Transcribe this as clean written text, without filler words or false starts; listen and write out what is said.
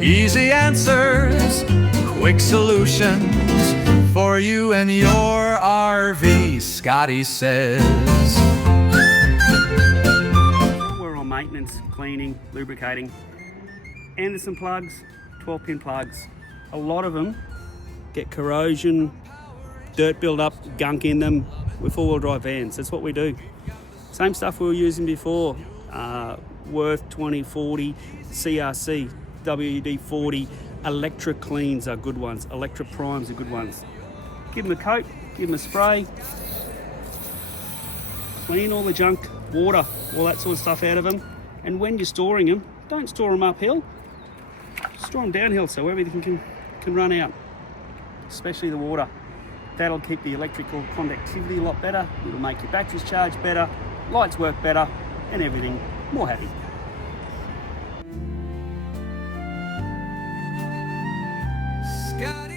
Easy answers, quick solutions for you and your RV, Scotty says. We're on maintenance, cleaning, lubricating. Anderson plugs, 12-pin plugs. A lot of them get corrosion, dirt build up, gunk in them with four-wheel drive vans. That's what we do. Same stuff we were using before. Worth 2040, CRC, WD-40, Electra Cleans are good ones. Electra Primes are good ones. Give them a coat, give them a spray. Clean all the junk, water, all that sort of stuff out of them. And when you're storing them, don't store them uphill. Store them downhill so everything can run out, especially the water. That'll keep the electrical conductivity a lot better. It'll make your batteries charge better, lights work better, and everything more happy. Scotty.